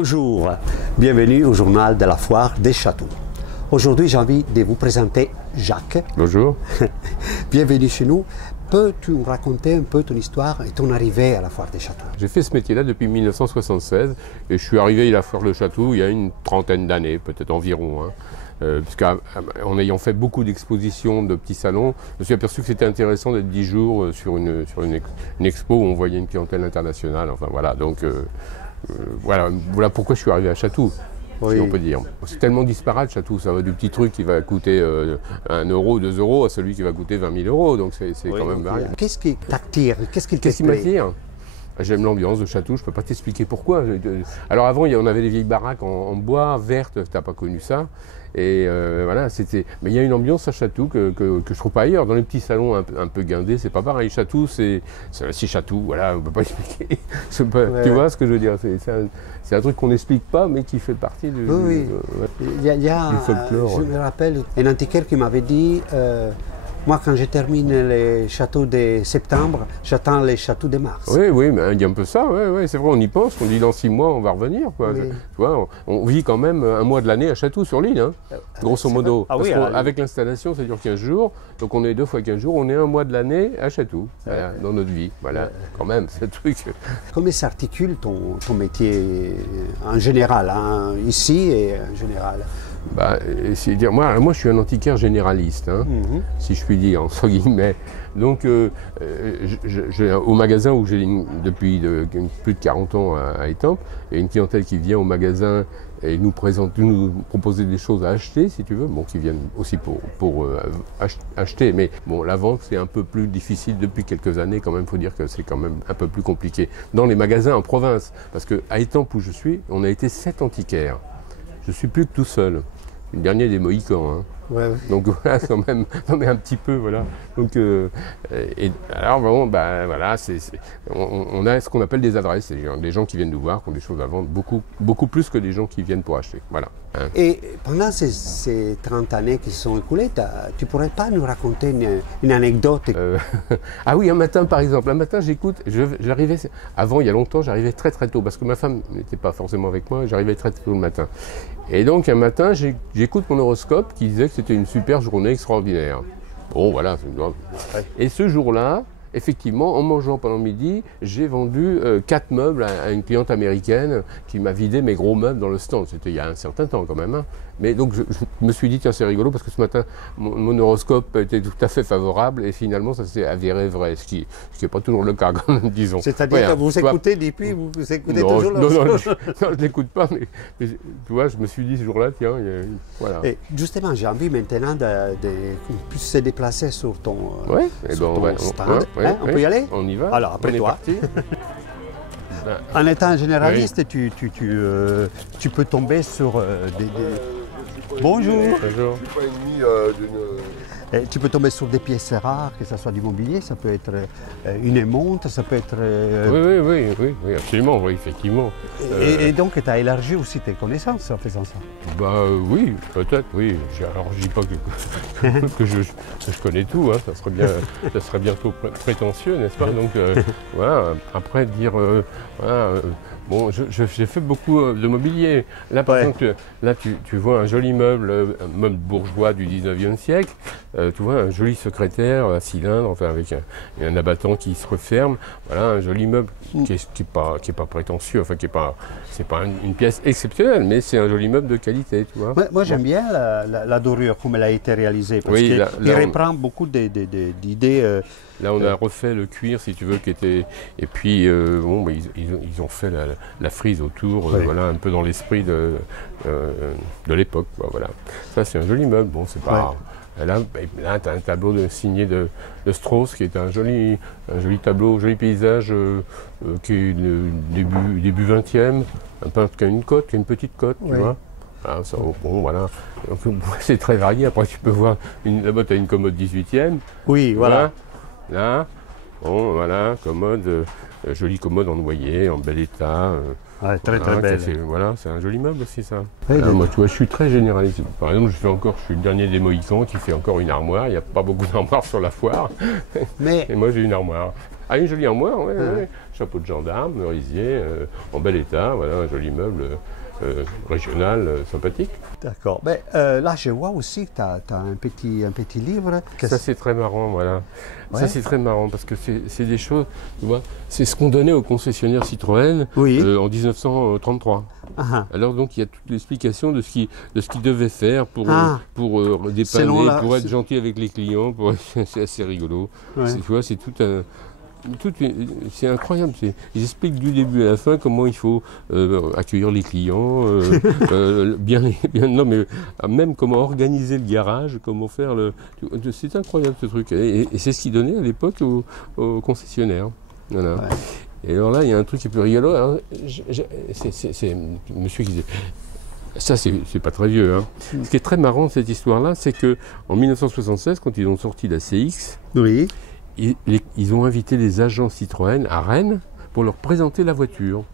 Bonjour, bienvenue au journal de la foire des châteaux. Aujourd'hui, j'ai envie de vous présenter Jacques. Bonjour. Bienvenue chez nous. Peux-tu nous raconter un peu ton histoire et ton arrivée à la foire des châteaux? J'ai fait ce métier-là depuis 1976 et je suis arrivé à la foire des châteaux il y a une trentaine d'années, peut-être environ. Puisqu'en ayant fait beaucoup d'expositions de petits salons, je me suis aperçu que c'était intéressant d'être 10 jours sur une expo où on voyait une clientèle internationale. Enfin voilà, donc voilà pourquoi je suis arrivé à Chatou. Oui. Si on peut dire. C'est tellement disparate, Chatou. Ça va du petit truc qui va coûter 1 euro, 2 euros à celui qui va coûter 20 000 euros. Donc c'est quand même variable. Qu'est-ce qui t'attire? Qu'est-ce qui te plaît? m'attire? J'aime l'ambiance de Chatou, je ne peux pas t'expliquer pourquoi. Alors avant, on avait des vieilles baraques en bois, vertes, tu n'as pas connu ça. Et voilà, c'était. Mais il y a une ambiance à Chatou que je ne trouve pas ailleurs. Dans les petits salons un peu guindés, c'est pas pareil. Chatou, c'est Chatou, voilà, on ne peut pas expliquer. Tu vois ce que je veux dire? C'est un truc qu'on n'explique pas, mais qui fait partie du folklore. Je me rappelle un antiquaire qui m'avait dit moi, quand je termine les châteaux de septembre, j'attends les châteaux de mars. Oui, mais il y a un peu ça, c'est vrai, on y pense, on dit dans 6 mois, on va revenir. Quoi. Oui. Tu vois, on vit quand même un mois de l'année à Chatou sur l'île, hein, grosso modo. Avec l'installation, ça dure 15 jours, donc on est 2 fois 15 jours, on est un mois de l'année à Chatou, voilà, dans notre vie. Voilà, quand même, ce truc. Comment s'articule ton métier en général, hein, ici et en général? Dire, moi, je suis un antiquaire généraliste, hein, si je puis dire, entre guillemets. Donc, au magasin où j'ai depuis plus de 40 ans à Étampes, il y a une clientèle qui vient au magasin et nous proposer des choses à acheter, si tu veux, bon, qui viennent aussi pour acheter. Mais bon, la vente, c'est un peu plus difficile depuis quelques années, quand même, il faut dire que c'est quand même un peu plus compliqué. Dans les magasins en province, parce qu'à Étampes où je suis, on a été 7 antiquaires. Je suis plus que tout seul. Le dernier des Mohicans. Hein. Ouais. Donc voilà, quand même, on est un petit peu, voilà. Donc, alors bon, voilà, on a ce qu'on appelle des adresses, c'est des gens qui viennent nous voir, qui ont des choses à vendre, beaucoup plus que des gens qui viennent pour acheter. Voilà. Hein. Et pendant ces 30 années qui se sont écoulées, tu ne pourrais pas nous raconter une anecdote? Ah oui, un matin par exemple, j'arrivais, avant il y a longtemps, j'arrivais très tôt, parce que ma femme n'était pas forcément avec moi, j'arrivais très tôt le matin. Et donc un matin, j'écoute mon horoscope qui disait que c'était une super journée extraordinaire. Bon voilà, et ce jour-là, effectivement, en mangeant pendant midi, j'ai vendu 4 meubles à une cliente américaine qui m'a vidé mes gros meubles dans le stand. C'était il y a un certain temps quand même. Hein. Mais donc je me suis dit, tiens, c'est rigolo parce que ce matin, mon horoscope était tout à fait favorable et finalement, ça s'est avéré vrai, ce qui n'est pas toujours le cas, quand même, disons. C'est-à-dire que vous écoutez depuis, vous écoutez toujours l'horoscope? Non, je ne l'écoute pas, mais tu vois, je me suis dit ce jour-là, tiens, voilà. Et justement, j'ai envie maintenant qu'on puisse se déplacer sur ton, stand. On peut y aller? On y va. Alors, après toi. En étant généraliste, tu peux tomber sur des... Bonjour. Bonjour. Tu peux tomber sur des pièces rares, que ce soit du mobilier, ça peut être une émonte, ça peut être... Oui, absolument, oui, effectivement. Et donc, tu as élargi aussi tes connaissances en faisant ça? Oui, peut-être, oui. Alors, je ne dis pas que je connais tout, hein, ça serait bientôt prétentieux, n'est-ce pas? Donc, voilà, après, dire... bon, j'ai fait beaucoup de mobilier. Là, par exemple, là, tu vois un joli meuble bourgeois du 19e siècle. Tu vois, un joli secrétaire à cylindre, enfin, avec un abattant qui se referme. Voilà, un joli meuble qui est pas prétentieux, enfin, c'est pas une pièce exceptionnelle, mais c'est un joli meuble de qualité, tu vois. Moi, j'aime bien la dorure, comme elle a été réalisée, parce qu'il reprend beaucoup d'idées. Là, on a refait le cuir, si tu veux, qui était... Et puis, ils ont fait la frise autour, voilà, un peu dans l'esprit de l'époque, voilà. Ça, c'est un joli meuble. Bon, c'est pas... Là, tu as un tableau signé de Strauss, qui est un joli tableau, joli paysage, qui est début 20e, un peintre qui a une côte, qui a une petite côte, tu vois. Ah, ça, bon, voilà. C'est très varié. Après, tu peux voir, là-bas, tu as une commode 18e. Oui, voilà. Là, bon, voilà, commode, jolie commode en noyer, en bel état. Très belle. Voilà, c'est un joli meuble aussi, ça. Moi, tu vois, je suis très généraliste. Par exemple, je suis le dernier des Mohicans qui fait encore une armoire. Il n'y a pas beaucoup d'armoires sur la foire. Et moi, j'ai une armoire. Ah, une jolie armoire, ouais, ouais. Chapeau de gendarme, merisier, en bel état, voilà, un joli meuble régional, sympathique. D'accord. Mais là, je vois aussi que tu as un petit livre. Ça, c'est très marrant, voilà. Ouais. Ça, c'est très marrant parce que c'est des choses, tu vois, c'est ce qu'on donnait aux concessionnaires Citroën Oui. en 1933. Ah, Alors donc il y a toute l'explication de ce qu'ils devaient faire pour dépanner, Selon pour être gentil avec les clients, c'est assez rigolo. Ouais. Tu vois, c'est c'est incroyable. Ils expliquent du début à la fin comment il faut accueillir les clients, non mais même comment organiser le garage, comment faire c'est incroyable ce truc. Et c'est ce qu'ils donnaient à l'époque aux concessionnaires. Voilà. Ouais. Et alors là, il y a un truc qui est plus rigolo. Alors, c'est monsieur qui disait. Ça, c'est pas très vieux. Hein. Ce qui est très marrant de cette histoire-là, c'est qu'en 1976, quand ils ont sorti la CX, oui. Ils ont invité les agents Citroën à Rennes pour leur présenter la voiture.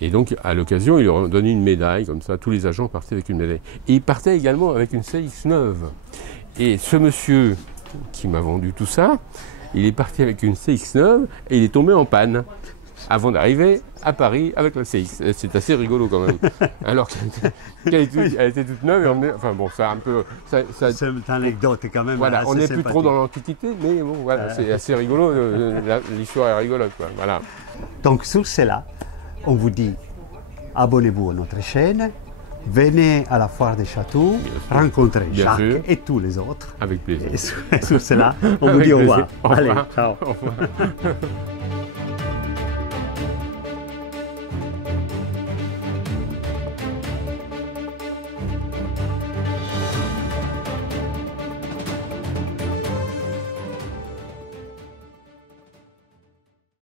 Et donc, à l'occasion, ils leur ont donné une médaille, comme ça, tous les agents partaient avec une médaille. Et ils partaient également avec une CX neuve. Et ce monsieur qui m'a vendu tout ça, il est parti avec une CX neuve et il est tombé en panne avant d'arriver à Paris avec la CX. C'est assez rigolo quand même. Alors qu'elle était toute neuve. Enfin bon, ça un peu... C'est une anecdote quand même. Voilà, on n'est plus trop dans l'Antiquité, mais bon, voilà, c'est assez rigolo. L'histoire est rigolote, quoi. Voilà. Donc sur cela, on vous dit abonnez-vous à notre chaîne, venez à la foire des châteaux, rencontrez Jacques et tous les autres. Avec plaisir. Et sur cela, on vous dit au revoir. Allez, ciao. Au revoir.